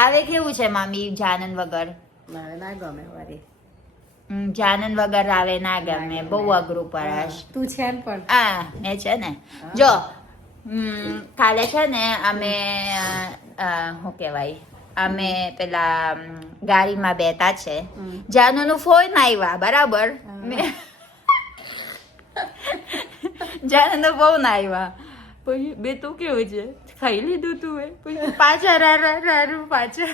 આવે કેવું છે મામી જાનન વગર? મારે ના ગમે વારી. જાનન વગર આવે ના ગમે, બહુ અઘરું પડાશ. તું છે ને પણ. મેં છે ને જો કાલે છે ને અમે શું કહેવાય અમે પેલા ગાડીમાં બેઠા છે, જાનુનું ફોન આવ્યા બરાબર, જાનુનો ફોન આવ્યા પછી બે તું કેવું છે ખાઈ લીધું તું એ પછી પાછા રારું પાછા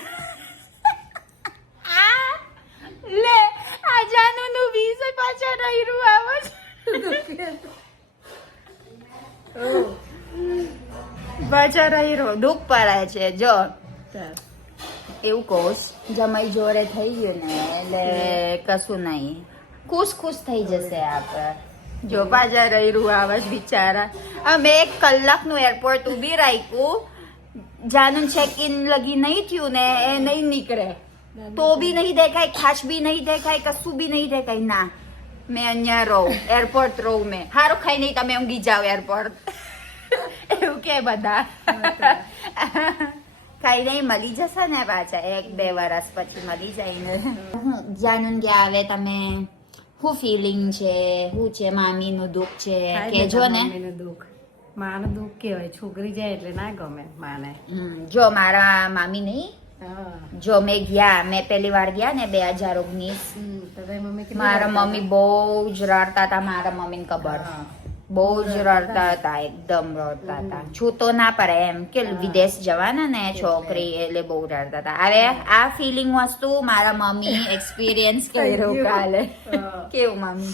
લે આ જાનુનું વીસ પાછા રહ્યું આવે છે પાછા રહ્યું દુઃખ પડાય છે. જો એવું કોશ જમાઈ જોડે થઈ ગયું ને એટલે કશું નહીં, ખુશ થઈ જશે આપણે. જો પાછા રહ્યું આવાજ બિચારા. અમે 1 કલાકનું એરપોર્ટ ઊભી રાખ્યું, જાનું ચેક ઇન લગી નહીં થયું ને એ નહીં નીકળે તો બી નહીં દેખાય, ખાસ બી નહીં દેખાય, કશું બી નહીં દેખાય. ના મેં અહીંયા રહું, એરપોર્ટ રહું મેં. સારું ખાઈ નહીં તમે ઊંઘી જાઓ એરપોર્ટ એવું કે બધા કઈ નહીં મળી જશે ને પાછા 1-2 વર્ષ પછી મળી જાય ને. જાનુન ગયા આવે તમે શું ફિલિંગ છે, શું છે? મામી નું દુઃખ છે કેજો ને. દુઃખ માનું દુઃખ કેવાય, છોકરી જાય એટલે ના ગમે માને. જો મારા મામી નહીં, જો મેં પહેલી વાર ગયા ને 2019, મારા મમ્મી બહુ જ રડતા હતા. મારા મમ્મીને ખબર, બહુ જ રડતા હતા, એકદમ રડતા હતા. છૂતો ના પડે એમ કે વિદેશ જવાના ને છોકરી એટલે બહુ રડતા હતા. હવે આ ફિલિંગ વસ્તુ મારા મમ્મી એક્સપિરિયન્સ કર્યું કાલે. કેવું મમ્મી?